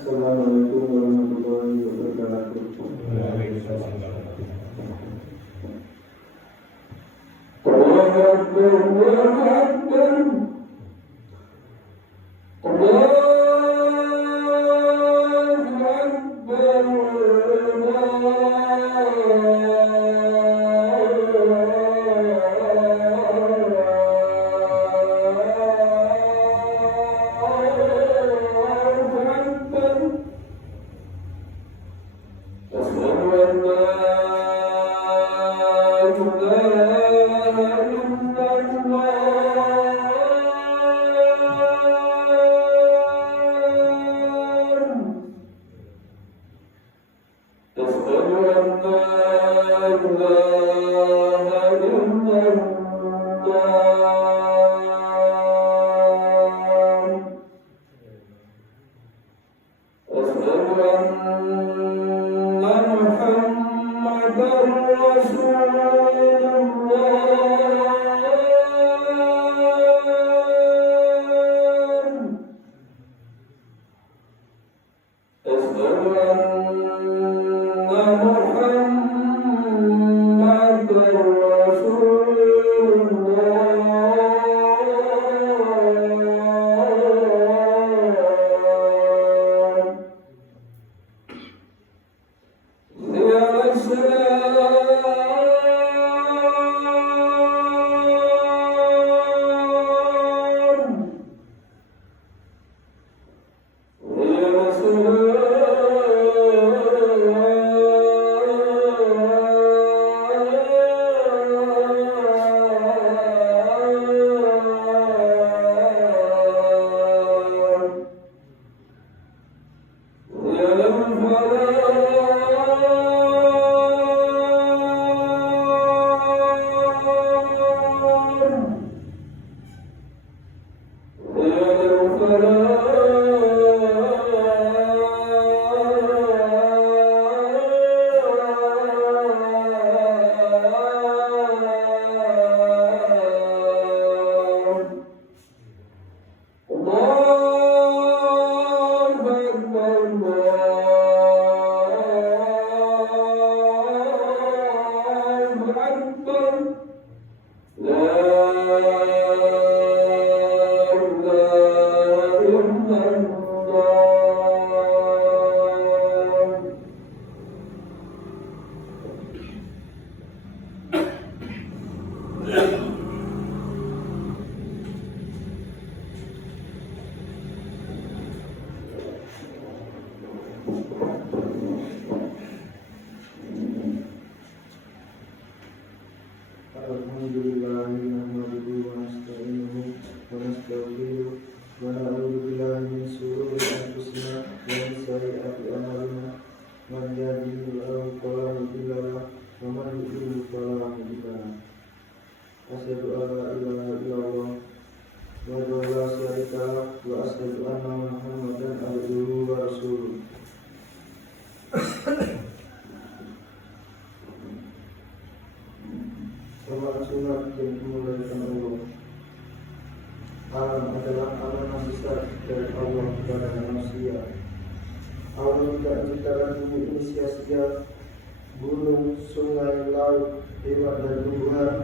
Assalamualaikum warahmatullahi wabarakatuh. Sunat yang dimuliakan Allah. Alam adalah amanah besar dari Allah kepada manusia. Allah tidak menciptakan bumi ini sia-sia. Gunung, sungai, laut, hewan dan tumbuhan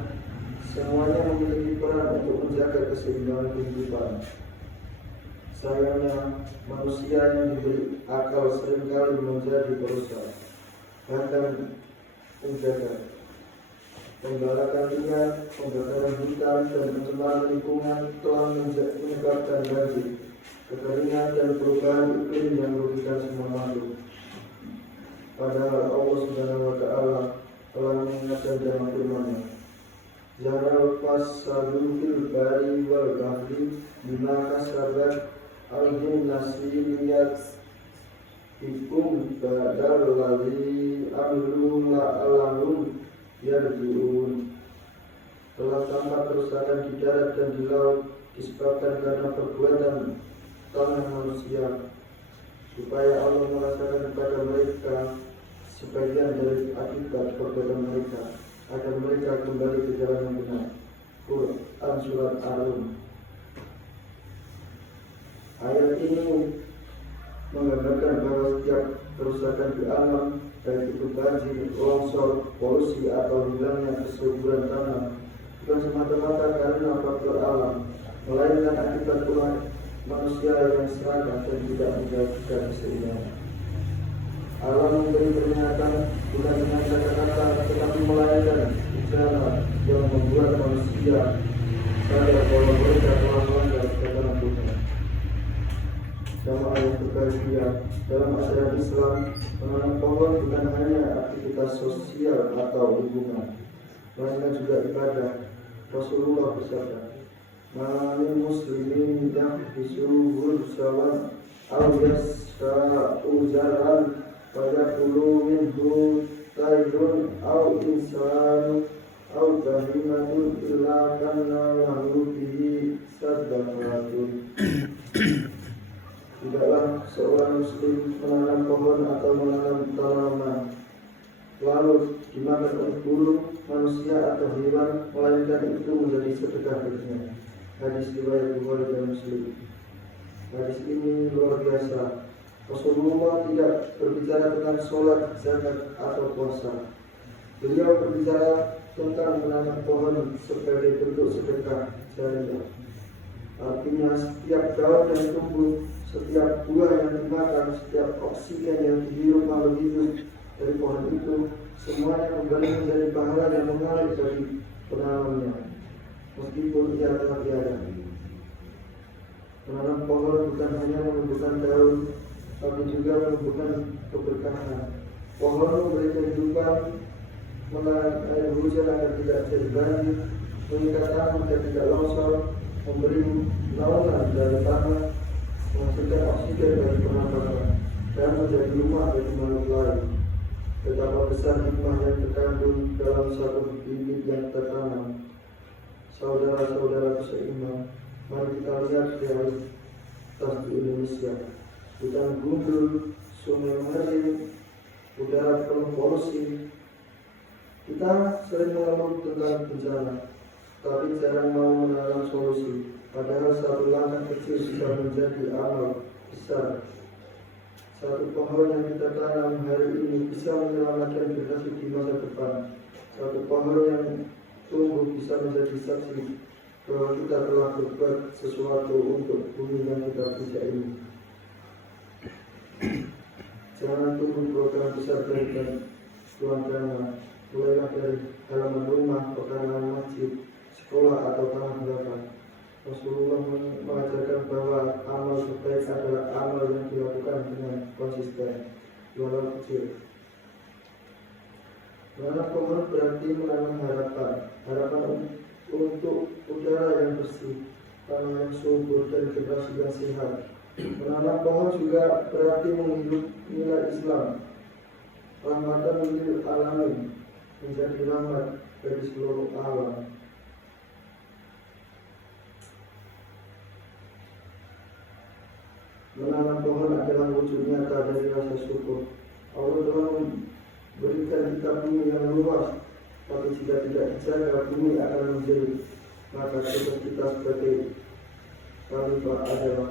semuanya memiliki peran untuk menjaga keseimbangan kehidupan. Sayangnya manusia yang diberi akal seringkali menjadi perusak, bahkan penjaga. Pembalakan liar, pembakaran hutan, dan pencemaran lingkungan telah menyebabkan banjir, kekeringan, dan perubahan iklim yang merugikan semua makhluk. Padahal Allah Subhanahu wa Ta'ala telah mengingatkan dalam firman-Nya, "Jangan fasadu fil bari wal bahri bima kasabat aydin nasi liyat ikum badal ladzi amilu la'allahum yarji'un." Telah tampak kerusakan di darat dan di laut disebabkan karena perbuatan tangan manusia, supaya Allah merasakan kepada mereka sebagian dari akibat perbuatan mereka, agar mereka kembali ke jalan yang benar. Quran Surat Ar-Rum. Ayat ini menggambarkan bahwa setiap kerusakan di alam, baik itu banjir, longsor, polusi atau hilangnya kesuburan tanah, bukan semata-mata karena faktor alam, melainkan akibat ulah manusia yang serakah dan tidak menjaga keseimbangan. Alam memberi peringatan bukan dengan kata-kata, tetapi melainkan bicara yang membuat manusia sadar bahwa mereka telah melanggar ketentuan Tuhan. Jamaah yang berbahagia, dalam ajaran Islam, menanam pohon bukan hanya aktivitas sosial atau lingkungan, melainkan juga ibadah. Rasulullah bersabda, "Ma'al muslimin yahbisuhul salam aw yasfa'u zaran wa yakulu minhu tayrun aw insanu aw bahimatun illa kanna lahu bihi sadaqatun." Tidaklah seorang muslim menanam pohon atau menanam tanaman lalu dimakan oleh burung, manusia atau hewan, melainkan itu menjadi sedekah baginya. Hadis riwayat Bukhari dan Muslim. Hadis ini luar biasa. Rasulullah tidak berbicara tentang sholat, zakat atau puasa. Beliau berbicara tentang menanam pohon sebagai bentuk sedekah jariah. Artinya setiap daun yang tumbuh, setiap buah yang dimakan, setiap oksigen yang dihirup makhluk hidup dari pohon itu, semuanya kembali menjadi pahala yang mengalir dari penanamnya, meskipun ia telah tiada. Menanam pohon bukan hanya menumbuhkan daun, tapi juga menumbuhkan keberkahan. Pohon memberi kehidupan, menahan air hujan agar tidak jadi banjir, mengikat tanah agar tidak longsor, memberi naungan dari tanah, menghasilkan oksigen bagi pernapasan, dan menjadi rumah bagi makhluk lain. Betapa besar hikmah yang terkandung dalam satu bibit yang tertanam. Saudara-saudara seiman, mari kita lihat realitas di Indonesia. Hutan gundul, sungai mengering, udara penuh polusi. Kita sering mengeluh tentang bencana, tapi jarang mau menanam solusi. Padahal satu langkah kecil bisa menjadi amal besar. Satu pohon yang kita tanam hari ini bisa menyelamatkan generasi di masa depan. Satu pohon yang tumbuh bisa menjadi saksi bahwa kita telah berbuat sesuatu untuk bumi yang kita puja ini. Jangan tunggu program besar dari tuan drama. Mulailah dari halaman rumah, pekarangan masjid, sekolah atau tanah belakang. Rasulullah mengajarkan bahwa amal terbaik adalah amal yang dilakukan dengan konsisten, walau kecil. Menanam pohon berarti menanam harapan untuk udara yang bersih, tanah yang subur, dan generasi yang sehat. Menanam pohon juga berarti menghidup nilai Islam, rahmatan lil alamin, menjadi rahmat bagi seluruh alam. Menanam pohon adalah wujud nyata dari rasa syukur. Allah telah memberikan kita bumi yang luas, tapi jika tidak dijaga, bumi akan menjadi. Maka tugas kita sebagai khalifah adalah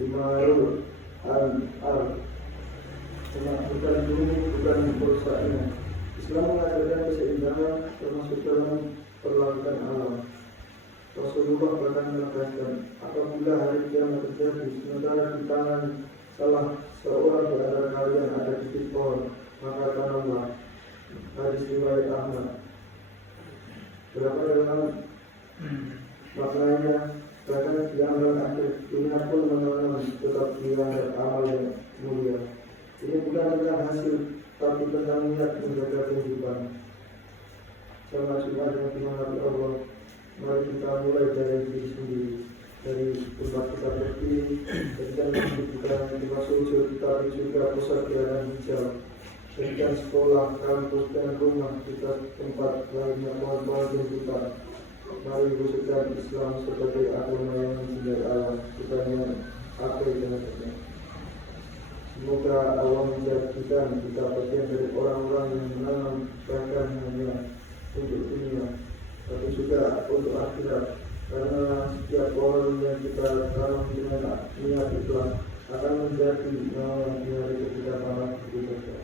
Imarul al-ar, bukan bumi, bukan merusaknya. Islam mengajarkan keseimbangan termasuk dalam perlakukan alam. Rasulullah bahkan menegaskan, apabila hari kiamat terjadi, sementara di tangan salah seorang di antara kalian ada bibit pohon, maka tanamlah. Hadis riwayat Ahmad. Berapa dalam maknanya, bahkan di amalan akhir dunia pun menanam tetap dilanggar amal yang mulia. Ini bukan tentang hasil, tapi tentang niat menjaga kehidupan. Jamaah Jumat yang dimana Allah, mari kita mulai dari diri sendiri, dari tempat kita berdiri, jadikan masjid bukan tempat sujud, tapi juga pusat kegiatan hijau. Jadikan sekolah, kampus, dan rumah kita tempat lainnya pohon-pohon kehidupan. Mari wujudkan Islam sebagai agama yang mencintai alam, bukan yang abai dan sebagainya. Semoga Allah menjadikan kita bagian dari orang-orang yang menanam bahkan hanya untuk dunia, tapi juga untuk akhirat. Karena setiap pohon yang kita tanam dengan niat ikhlas akan menjadi lawan di hari ketika para bekerja.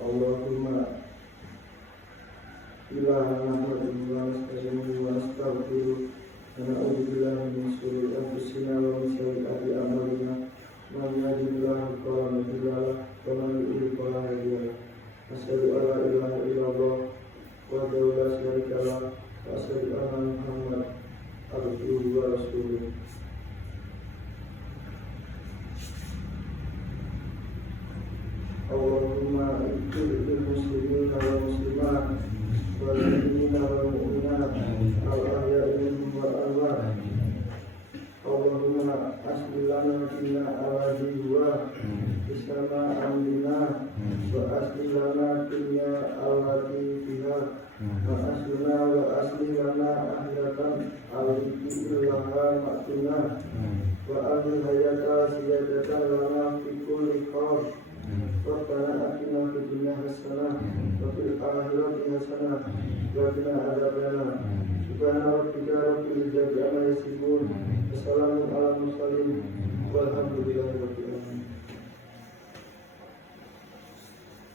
Allahumma ilahana wa nasta'inuhu wa nastaghfiruh wa na'udzu billahi min shururi anfusina wa min sayyiati a'malina man yahdihillahu fala mudilla lahu wa man yudlil fala hadiya lahu asyhadu an la ilaha illallah wahdahu la syarika lahu wa asyhadu anna Muhammadan abduhu wa rasuluh. Allahumma ighfir muslimina wal muslimat wal mu'minina wal mu'minat al ahya'i minhum wal amwat. Allahumma aslih lana dina awadi wa isama amrina wa aslih lana dunya allati fiha wa aslina wa aslih lana akhiratan allati ilaha ma'tuna wa amil hayata siyadatan lana fi kulli qawl. Rabbana atina fid dunya hasanah wa fil akhirati hasanah wa qina adzabannar. Subhana rabbika rabbil izzati amma yasifun. Wassalamu ala mursalin walhamdulillahi rabbil alamin.